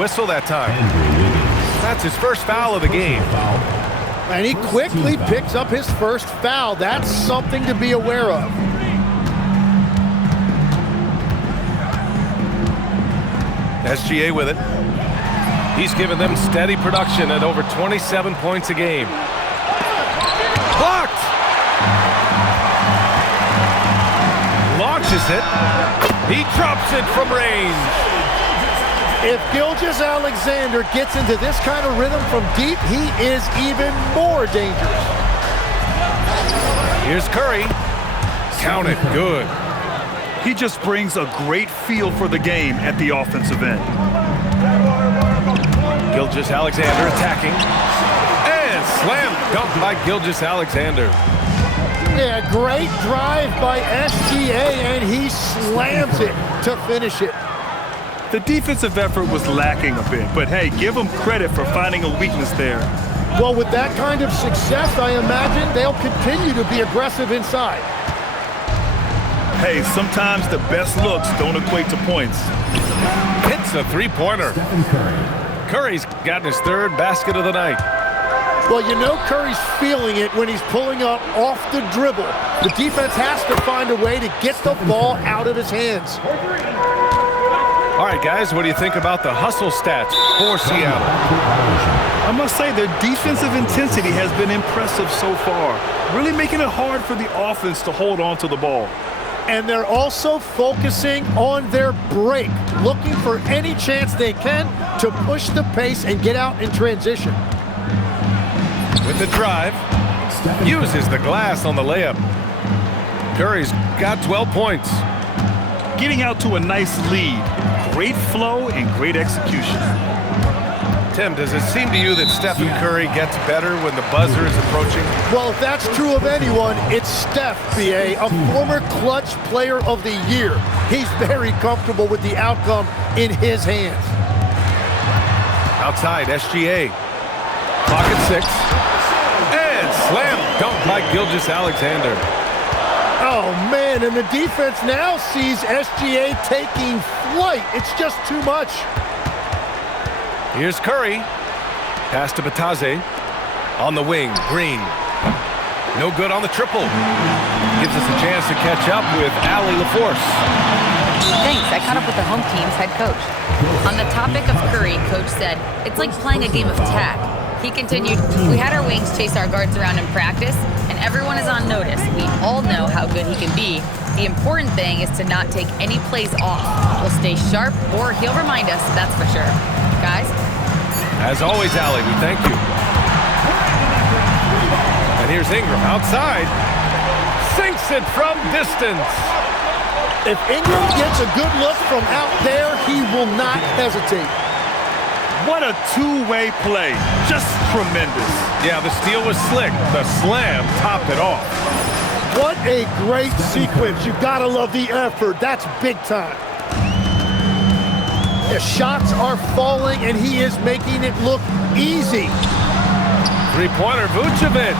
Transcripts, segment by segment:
whistle that time. That's his first foul of the game. And he quickly picks up his first foul. That's something to be aware of. SGA with it. He's given them steady production at over 27 points a game. Blocked! Launches it. He drops it from range. If Gilgeous-Alexander gets into this kind of rhythm from deep, he is even more dangerous. Here's Curry. Count it. Good. He just brings a great feel for the game at the offensive end. Gilgeous-Alexander attacking. And slam dunk by Gilgeous-Alexander. Yeah, great drive by SGA, and he slams it to finish it. The defensive effort was lacking a bit, but hey, give them credit for finding a weakness there. Well, with that kind of success, I imagine they'll continue to be aggressive inside. Hey, sometimes the best looks don't equate to points. Hits a three-pointer. Curry's gotten his third basket of the night. Well, you know Curry's feeling it when he's pulling up off the dribble. The defense has to find a way to get the ball out of his hands. All right, guys, what do you think about the hustle stats for Seattle? I must say their defensive intensity has been impressive so far, really making it hard for the offense to hold on to the ball. And they're also focusing on their break, looking for any chance they can to push the pace and get out in transition. With the drive, uses the glass on the layup. Curry's got 12 points. Getting out to a nice lead. Great flow and great execution. Tim, does it seem to you that Stephen Curry gets better when the buzzer is approaching? Well, if that's true of anyone, it's Steph, B.A., a former clutch player of the year. He's very comfortable with the outcome in his hands. Outside, SGA. Clock at 6. And slam dunk by Gilgeous-Alexander. Oh, man, and the defense now sees SGA taking flight. It's just too much. Here's Curry. Pass to Batase. On the wing, Green. No good on the triple. Gives us a chance to catch up with Allie LaForce. Thanks, I caught up with the home team's head coach. On the topic of Curry, coach said, it's like playing a game of tag. He continued, we had our wings chase our guards around in practice, and everyone is on notice. We all know how good he can be. The important thing is to not take any plays off. We'll stay sharp, or he'll remind us, that's for sure. Guys? As always, Allie, we thank you. And here's Ingram outside. Sinks it from distance. If Ingram gets a good look from out there, he will not hesitate. What a two-way play. Just tremendous. Yeah, the steal was slick. The slam topped it off. What a great sequence. You gotta love the effort. That's big time. The shots are falling, and he is making it look easy. Three-pointer, Vucevic.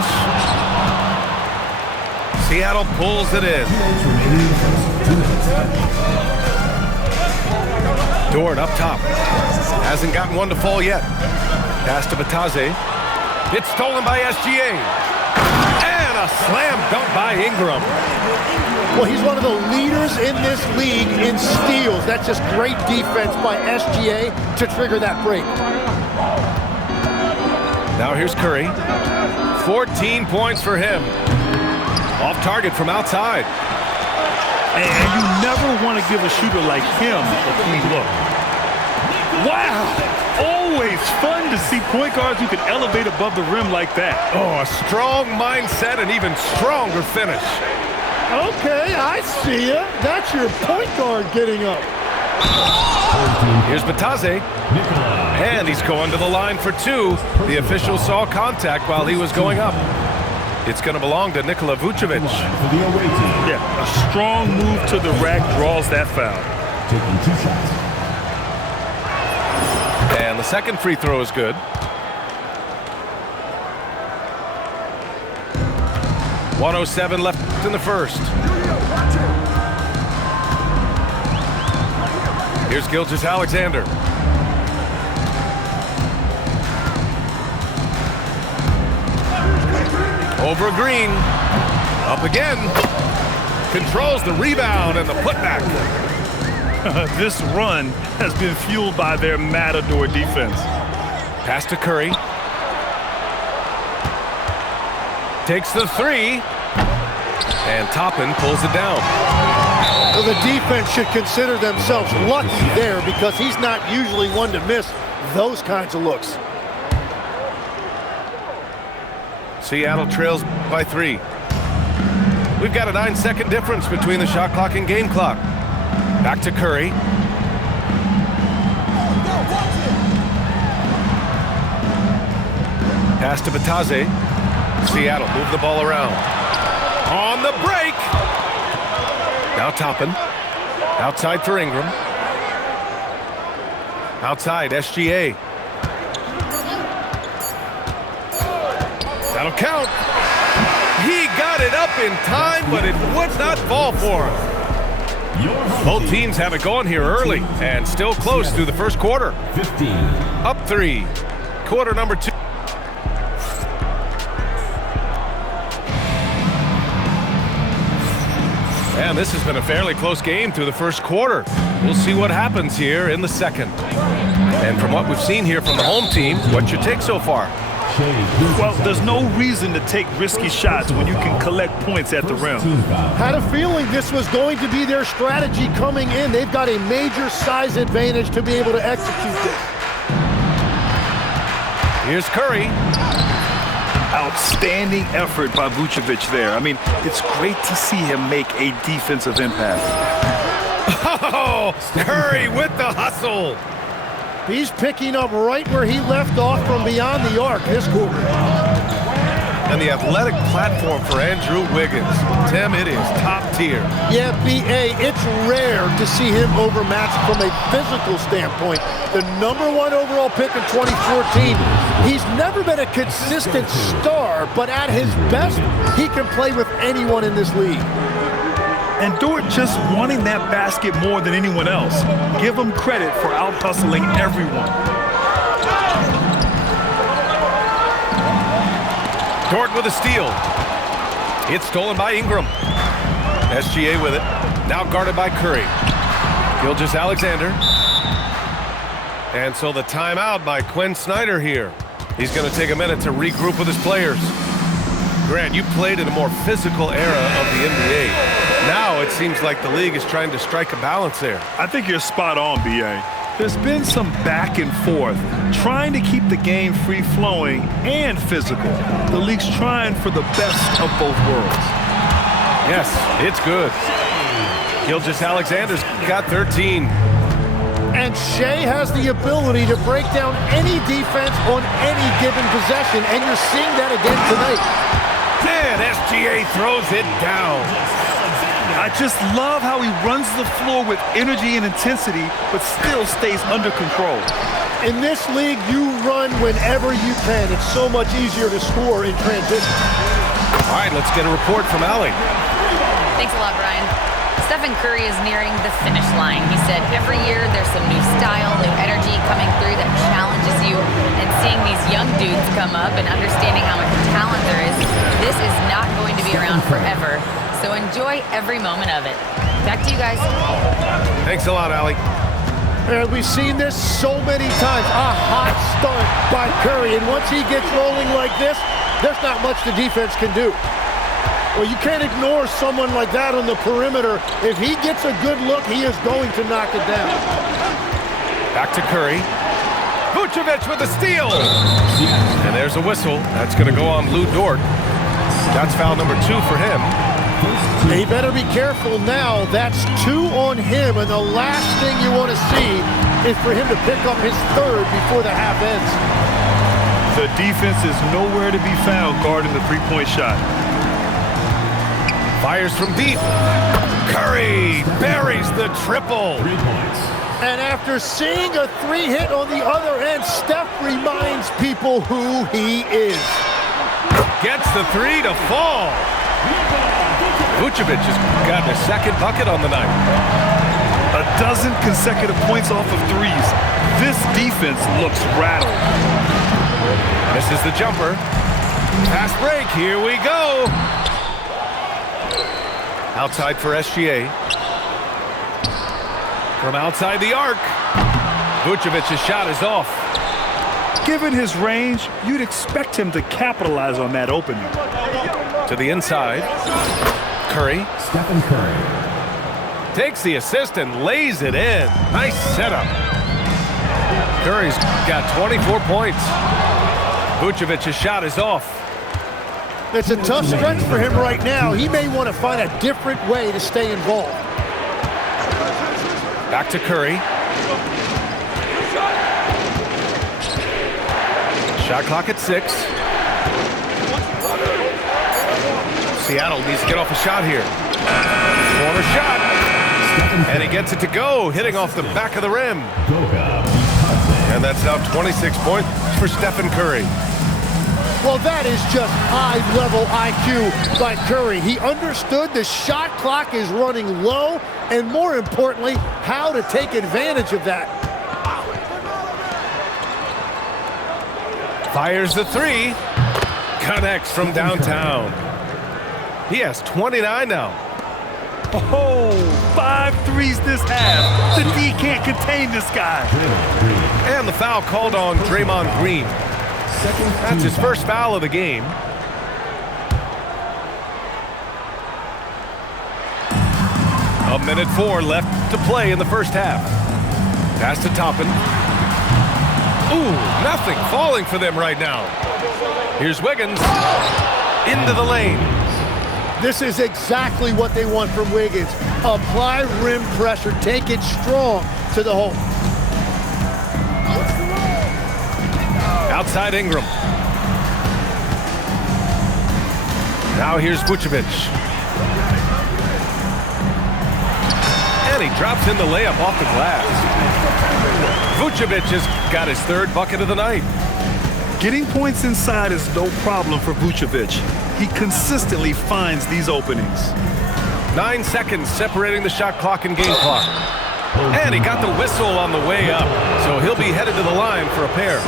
Seattle pulls it in. Dort up top. Hasn't gotten one to fall yet. Pass to Batase. It's stolen by SGA. And a slam dunk by Ingram. Well, he's one of the leaders in this league in steals. That's just great defense by SGA to trigger that break. Now here's Curry. 14 points for him. Off target from outside. And you never want to give a shooter like him a clean look. Wow! Always fun to see point guards who can elevate above the rim like that. Oh, a strong mindset and even stronger finish. Okay, I see you. That's your point guard getting up. Here's Batase. And he's going to the line for two. The official saw contact while he was going up. It's going to belong to Nikola Vucevic. Yeah, a strong move to the rack draws that foul. Taking 2 shots. And the second free throw is good. .107 left in the first. Here's Gilgeous-Alexander. Over Green. Up again. Controls the rebound and the putback. This run has been fueled by their Matador defense. Pass to Curry. Takes the three. And Toppin pulls it down. Well, the defense should consider themselves lucky there because he's not usually one to miss those kinds of looks. Seattle trails by 3. We've got a 9-second difference between the shot clock and game clock. Back to Curry. Pass to Batase. Seattle move the ball around. On the break. Now Toppin. Outside for Ingram. Outside, SGA. That'll count. He got it up in time, but it would not fall for him. Both teams have it going here early and still close through the first quarter. 15. Up 3. Quarter number 2. And this has been a fairly close game through the first quarter. We'll see what happens here in the second. And from what we've seen here from the home team, what's your take so far? Well, there's no reason to take risky shots when you can collect points at the rim. Had a feeling this was going to be their strategy coming in. They've got a major size advantage to be able to execute this. Here's Curry. Outstanding effort by Vucevic there. I mean, it's great to see him make a defensive impact. Oh, Curry with the hustle. He's picking up right where he left off from beyond the arc this quarter. And the athletic platform for Andrew Wiggins. Tim, it is top tier. Yeah, B.A., it's rare to see him overmatched from a physical standpoint. The #1 overall pick in 2014. He's never been a consistent star, but at his best, he can play with anyone in this league. And Dort just wanting that basket more than anyone else. Give him credit for out-hustling everyone. Dort with a steal. It's stolen by Ingram. SGA with it. Now guarded by Curry. Gilgeous-Alexander. And so the timeout by Quinn Snyder here. He's going to take a minute to regroup with his players. Grant, you played in a more physical era of the NBA. Now it seems like the league is trying to strike a balance there. I think you're spot on, B.A. There's been some back and forth, trying to keep the game free-flowing and physical. The league's trying for the best of both worlds. Yes, it's good. Gilgeous-Alexander's got 13. And Shea has the ability to break down any defense on any given possession, and you're seeing that again tonight. And SGA throws it down. I just love how he runs the floor with energy and intensity, but still stays under control. In this league, you run whenever you can. It's so much easier to score in transition. All right, let's get a report from Allie. Thanks a lot, Brian. Stephen Curry is nearing the finish line. He said every year there's some new style, new energy coming through that challenges you. And seeing these young dudes come up and understanding how much talent there is, this is not going to be around forever. So enjoy every moment of it. Back to you guys. Thanks a lot, Allie. And we've seen this so many times. A hot stunt by Curry. And once he gets rolling like this, there's not much the defense can do. Well, you can't ignore someone like that on the perimeter. If he gets a good look, he is going to knock it down. Back to Curry. Vucevic with a steal. And there's a whistle. That's going to go on Lou Dort. That's foul number 2 for him. He better be careful now. That's 2 on him, and the last thing you want to see is for him to pick up his 3rd before the half ends. The defense is nowhere to be found guarding the three-point shot. Fires from deep. Curry buries the triple. 3 points. And after seeing a 3 hit on the other end, Steph reminds people who he is. Gets the 3 to fall. Vucevic has gotten a 2nd bucket on the night. A dozen consecutive points off of threes. This defense looks rattled. Misses the jumper. Fast break, here we go. Outside for SGA. From outside the arc. Vucevic's shot is off. Given his range, you'd expect him to capitalize on that opening. To the inside. Curry. Stephen Curry. Takes the assist and lays it in. Nice setup. Curry's got 24 points. Vucevic's shot is off. It's a tough stretch for him right now. He may want to find a different way to stay involved. Back to Curry. Shot clock at 6. Seattle needs to get off a shot here. Corner shot. And he gets it to go, hitting off the back of the rim. And that's now 26 points for Stephen Curry. Well, that is just high-level IQ by Curry. He understood the shot clock is running low, and more importantly, how to take advantage of that. Fires the 3. Connects from downtown. He has 29 now. Oh, 5 threes this half. The D can't contain this guy. And the foul called on Draymond Green. That's his first foul of the game. A minute 4 left to play in the first half. Pass to Toppin. Ooh, nothing falling for them right now. Here's Wiggins. Into the lane. This is exactly what they want from Wiggins. Apply rim pressure. Take it strong to the hole. Outside Ingram. Now here's Vucevic. And he drops in the layup off the glass. Vucevic has got his 3rd bucket of the night. Getting points inside is no problem for Vucevic. He consistently finds these openings. 9 seconds separating the shot clock and game clock. And he got the whistle on the way up, so he'll be headed to the line for a pair.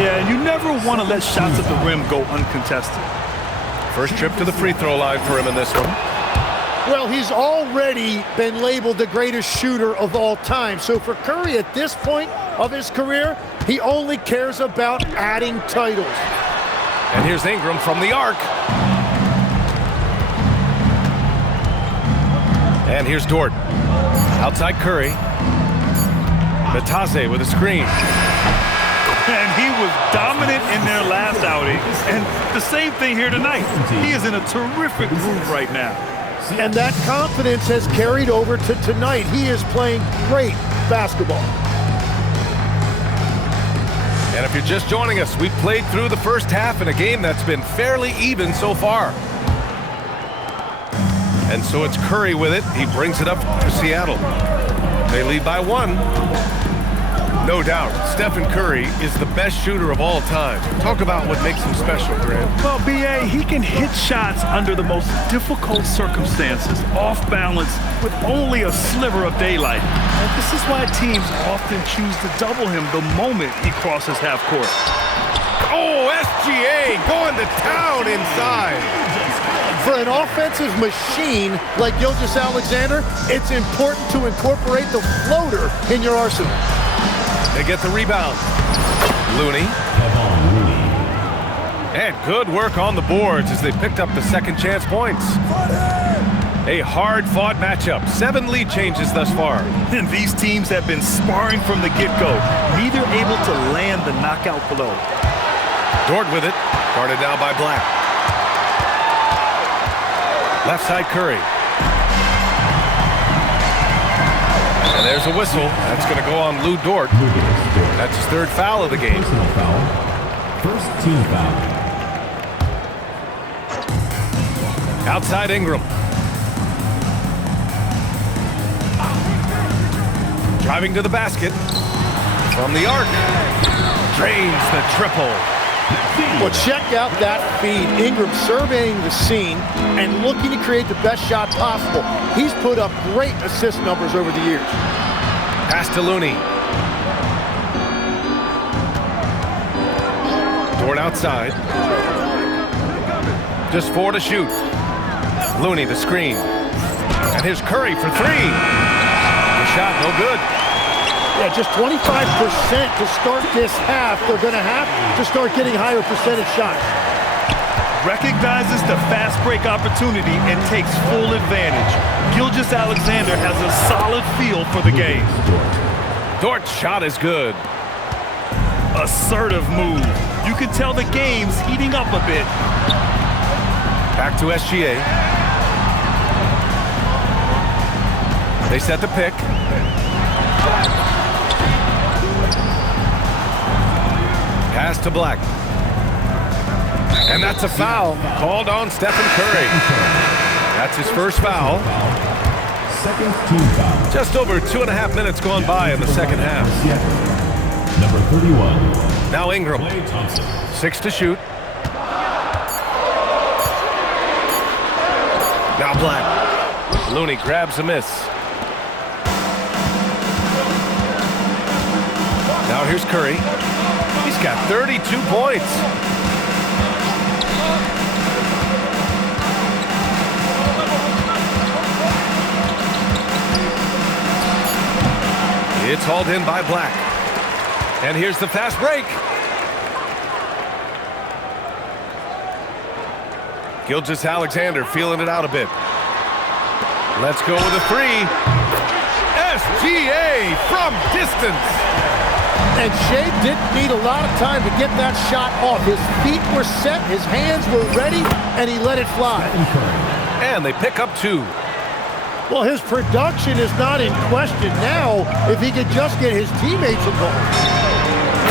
Yeah, and you never want to let shots at the rim go uncontested. First trip to the free throw line for him in this one. Well, he's already been labeled the greatest shooter of all time. So for Curry at this point of his career, he only cares about adding titles. And here's Ingram from the arc. And here's Dort. Outside Curry. Matase with a screen. And he was dominant in their last outing. And the same thing here tonight. He is in a terrific groove right now. And that confidence has carried over to tonight. He is playing great basketball. And if you're just joining us, we played through the first half in a game that's been fairly even so far. And so it's Curry with it. He brings it up for Seattle. They lead by 1. No doubt, Stephen Curry is the best shooter of all time. Talk about what makes him special, Grant. Well, B.A., he can hit shots under the most difficult circumstances, off balance, with only a sliver of daylight. And this is why teams often choose to double him the moment he crosses half court. Oh, SGA going to town inside. For an offensive machine like Gilgeous-Alexander, it's important to incorporate the floater in your arsenal. They get the rebound. Looney. And good work on the boards as they picked up the second chance points. A hard-fought matchup. 7 lead changes thus far. And these teams have been sparring from the get-go, neither able to land the knockout blow. Dort with it. Guarded now by Black. Left side Curry. And there's a whistle. That's going to go on Lou Dort. That's his 3rd foul of the game. First team foul. Outside Ingram. Driving to the basket. From the arc. Drains the triple. Well, check out that feed. Ingram surveying the scene and looking to create the best shot possible. He's put up great assist numbers over the years. Pass to Looney. Dort outside. Just 4 to shoot. Looney, the screen. And here's Curry for 3. The shot, no good. Yeah, just 25% to start this half. They're going to have to start getting higher percentage shots. Recognizes the fast break opportunity and takes full advantage. Gilgeous-Alexander has a solid feel for the game. Dort's shot is good. Assertive move. You can tell the game's heating up a bit. Back to SGA. They set the pick. Pass to Black. And that's a foul called on Stephen Curry. That's his first foul. Second team foul. Just over 2.5 minutes gone by in the second half. Number 31. Now Ingram. Klay Thompson. 6 to shoot. Now Black. Looney grabs a miss. Now here's Curry. He's got 32 points. It's hauled in by Black. And here's the fast break. Gilgeous-Alexander feeling it out a bit. Let's go with a 3. SGA from distance. And Shea didn't need a lot of time to get that shot off. His feet were set, his hands were ready, and he let it fly. And they pick up 2. Well, his production is not in question now if he could just get his teammates involved.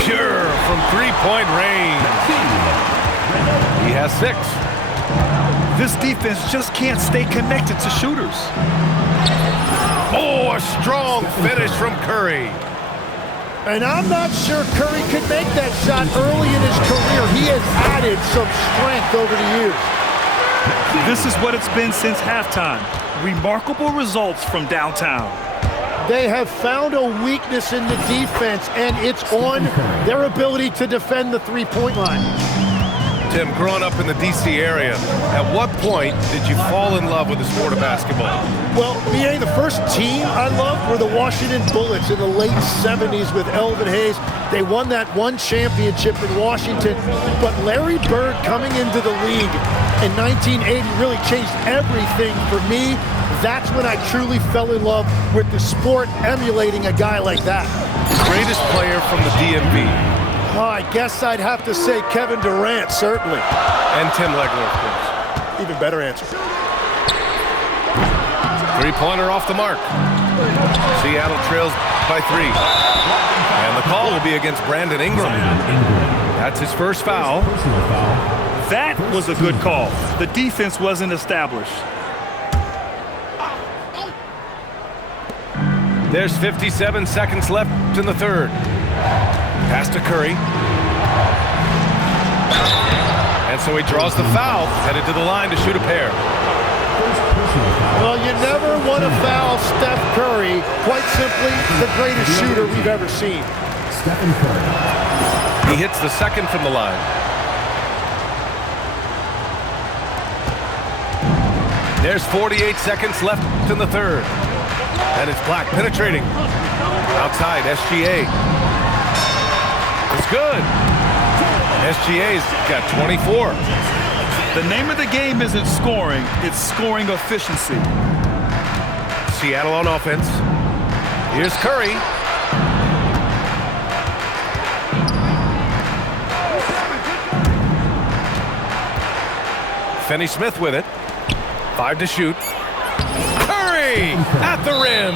Pure from 3-point range. He has 6. This defense just can't stay connected to shooters. Oh, a strong finish from Curry. And I'm not sure Curry could make that shot early in his career. He has added some strength over the years. This is what it's been since halftime. Remarkable results from downtown. They have found a weakness in the defense, and it's on their ability to defend the three-point line. Tim, growing up in the D.C. area, at what point did you fall in love with the sport of basketball? Well, BA, the first team I loved were the Washington Bullets in the late 70s with Elvin Hayes. They won that one championship in Washington, but Larry Bird coming into the league in 1980 really changed everything for me. That's when I truly fell in love with the sport, emulating a guy like that. Greatest player from the DMV? Oh, I guess I'd have to say Kevin Durant, certainly. And Tim Legler, of course. Even better answer. Three-pointer off the mark. Seattle trails by 3. And the call will be against Brandon Ingram. That's his first foul. That was a good call. The defense wasn't established. There's 57 seconds left in the third. Pass to Curry. And so he draws the foul, headed to the line to shoot a pair. Well, you never want to foul Steph Curry. Quite simply, the greatest shooter we've ever seen. Stephen Curry. He hits the second from the line. There's 48 seconds left in the third. And it's Black penetrating. Outside, SGA. It's good. SGA's got 24. The name of the game isn't scoring, it's scoring efficiency. Seattle on offense. Here's Curry. Finney-Smith with it. 5 to shoot. Curry at the rim.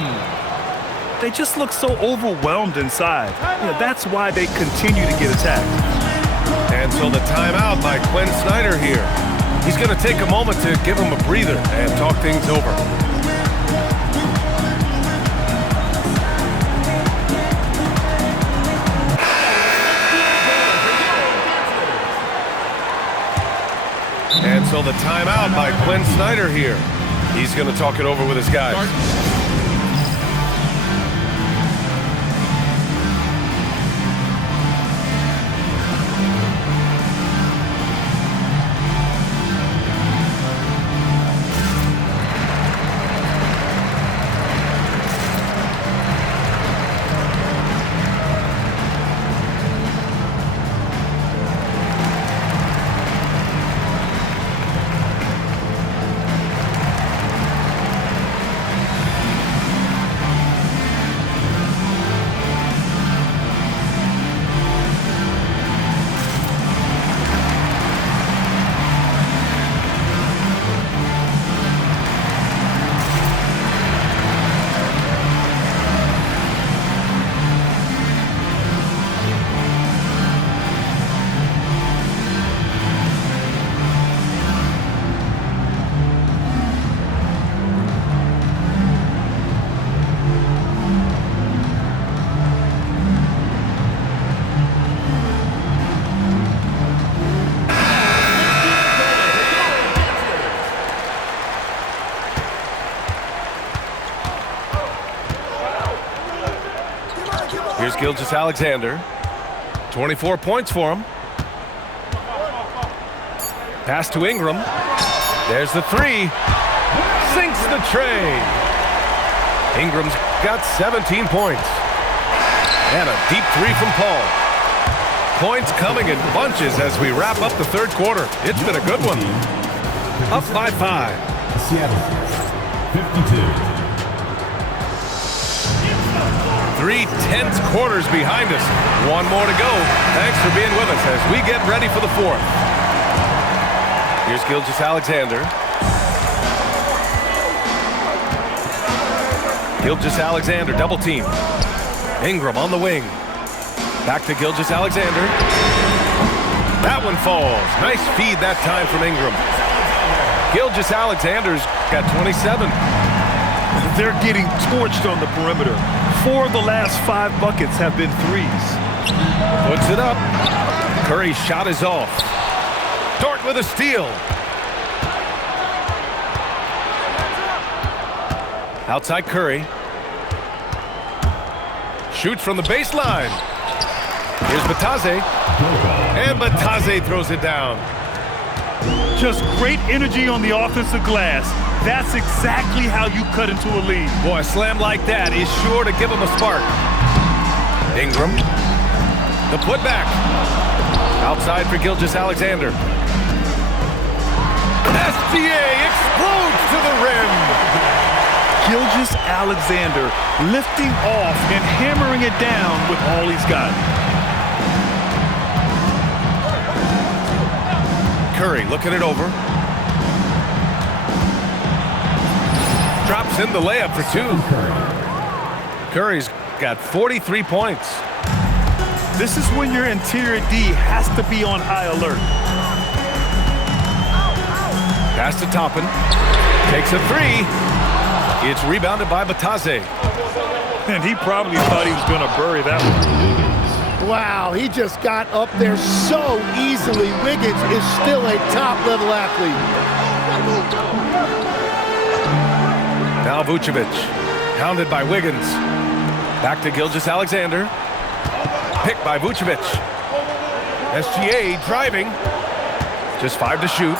They just look so overwhelmed inside. That's why they continue to get attacked. And so the timeout by Quinn Snyder here. He's going to take a moment to give him a breather and talk things over. And so the timeout by Quinn Snyder here. He's going to talk it over with his guys. Gilgeous-Alexander. 24 points for him. Pass to Ingram. There's the three. Sinks the tray. Ingram's got 17 points. And a deep three from Paul. Points coming in bunches as we wrap up the third quarter. It's been a good one. Up by 5. Seattle, 52. 3 tense quarters behind us. One more to go. Thanks for being with us as we get ready for the fourth. Here's Gilgeous-Alexander. Gilgeous-Alexander double team. Ingram on the wing. Back to Gilgeous-Alexander. That one falls. Nice feed that time from Ingram. Gilgeous-Alexander's got 27. They're getting torched on the perimeter. 4 of the last 5 buckets have been threes. Puts it up. Curry's shot is off. Dort with a steal. Outside Curry. Shoots from the baseline. Here's Batase. And Batase throws it down. Just great energy on the offensive glass. That's exactly how you cut into a lead. Boy, a slam like that is sure to give him a spark. Ingram. The putback. Outside for Gilgeous-Alexander. SGA explodes to the rim. Gilgeous-Alexander lifting off and hammering it down with all he's got. Curry looking it over. Drops in the layup for 2. Curry's got 43 points. This is when your interior D has to be on high alert. Pass to Toppin. Takes a 3. It's rebounded by Batase. And he probably thought he was going to bury that one. Wow, he just got up there so easily. Wiggins is still a top-level athlete. Now Vucevic, hounded by Wiggins. Back to Gilgeous-Alexander. Picked by Vucevic. SGA driving. Just 5 to shoot.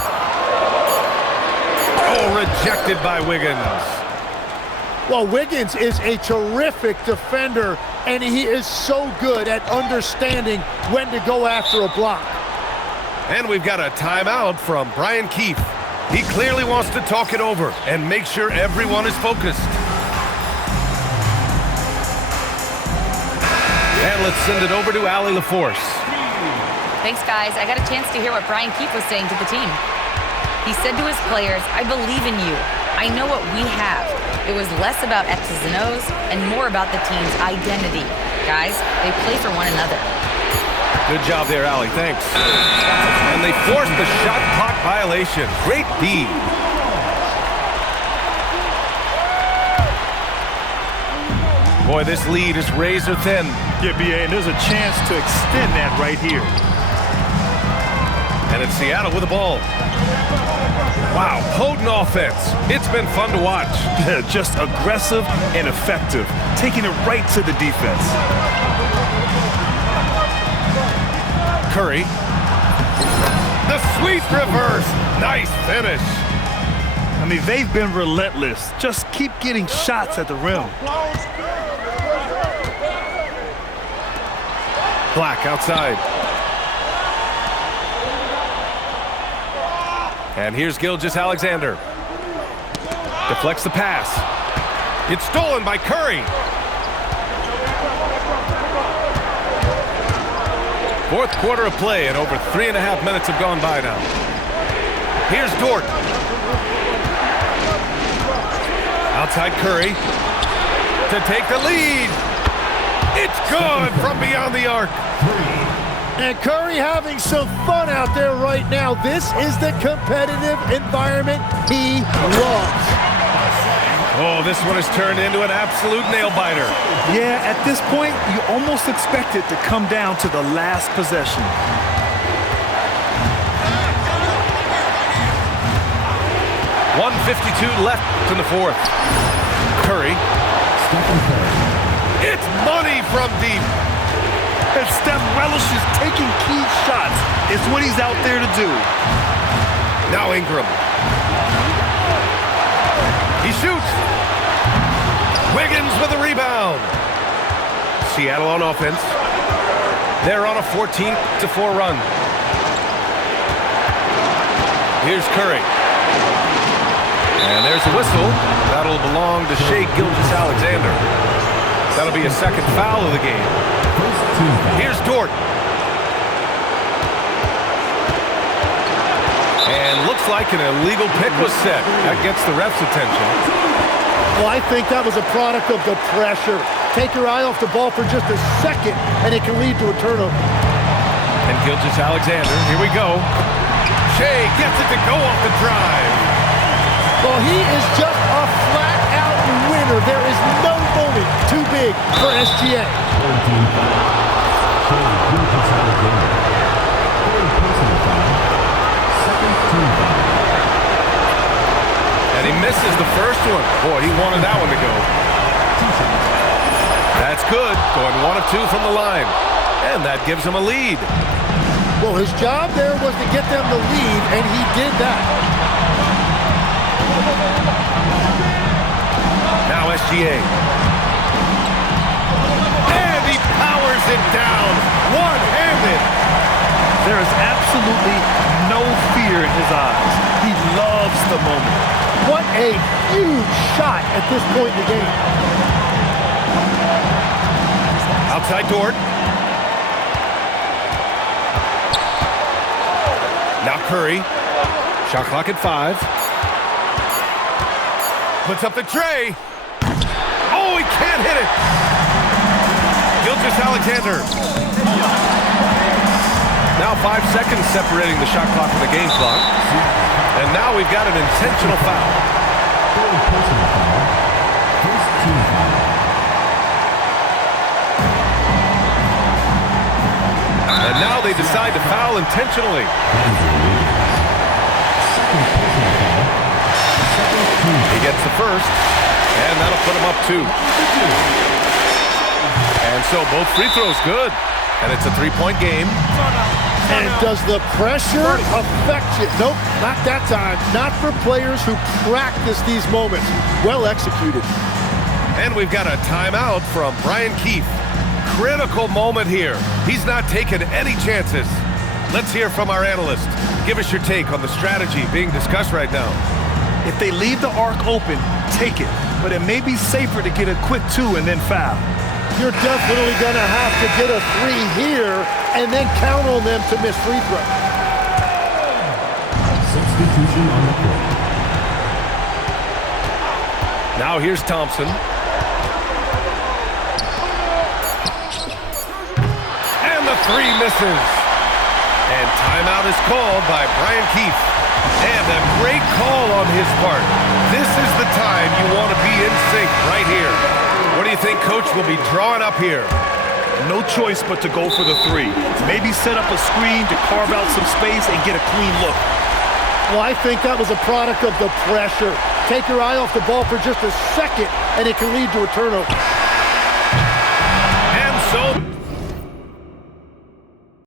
Oh, rejected by Wiggins. Well, Wiggins is a terrific defender, and he is so good at understanding when to go after a block. And we've got a timeout from Brian Keefe. He clearly wants to talk it over and make sure everyone is focused. And let's send it over to Allie LaForce. Thanks, guys. I got a chance to hear what Brian Keefe was saying to the team. He said to his players, I believe in you. I know what we have. It was less about X's and O's and more about the team's identity. Guys, they play for one another. Good job there, Allie. Thanks. And they forced the shot clock violation. Great D. Boy, this lead is razor thin. Yeah, B.A., and there's a chance to extend that right here. And it's Seattle with the ball. Wow, potent offense. It's been fun to watch. Just aggressive and effective, taking it right to the defense. Curry. The sweep reverse. Nice finish. I mean, they've been relentless. Just keep getting shots at the rim. Black outside. And here's Gilgeous-Alexander. Deflects the pass. It's stolen by Curry. Fourth quarter of play, and over 3.5 minutes have gone by now. Here's Dort. Outside Curry to take the lead. It's good from beyond the arc. And Curry having some fun out there right now. This is the competitive environment he loves. Oh, this one has turned into an absolute nail-biter. Yeah, at this point, you almost expect it to come down to the last possession. .152 left in the fourth. Curry. It's money from deep. And Steph relishes taking key shots. It's what he's out there to do. Now Ingram. He shoots. Wiggins with a rebound. Seattle on offense. They're on a 14-4 run. Here's Curry. And there's a whistle. That'll belong to Shai Gilgeous-Alexander. That'll be a second foul of the game. Here's Dort. And looks like an illegal pick was set. That gets the ref's attention. Well, I think that was a product of the pressure. Take your eye off the ball for just a second, and it can lead to a turnover. And Gilgeous-Alexander, here we go. Shai gets it to go off the drive. Well, he is just a flat-out winner. There is no moment too big for SGA. And he misses the first one. Boy, he wanted that one to go. That's good. Going 1 of 2 from the line. And that gives him a lead. Well, his job there was to get them the lead, and he did that. Now SGA. And he powers it down. One-handed. There is absolutely no fear in his eyes. He loves the moment. What a huge shot at this point in the game. Outside Dort. Now Curry. Shot clock at 5. Puts up the tray. Oh, he can't hit it. Gilgeous-Alexander. Now 5 seconds separating the shot clock from the game clock. And now we've got an intentional foul. And now they decide to foul intentionally. He gets the first, and that'll put him up 2. And so both free throws good. And it's a 3-point game. And does the pressure affect you? Nope, not that time. Not for players who practice these moments. Well executed. And we've got a timeout from Brian Keefe. Critical moment here. He's not taking any chances. Let's hear from our analyst. Give us your take on the strategy being discussed right now. If they leave the arc open, take it. But it may be safer to get a quick 2 and then foul. You're definitely going to have to get a 3 here and then count on them to miss free throw. Substitution on the court. Now here's Thompson. And the 3 misses. And timeout is called by Brian Keefe. And a great call on his part. This is the time you want to be in sync right here. What do you think Coach will be drawing up here? No choice but to go for the 3. Maybe set up a screen to carve out some space and get a clean look. Well, I think that was a product of the pressure. Take your eye off the ball for just a second, and it can lead to a turnover. And so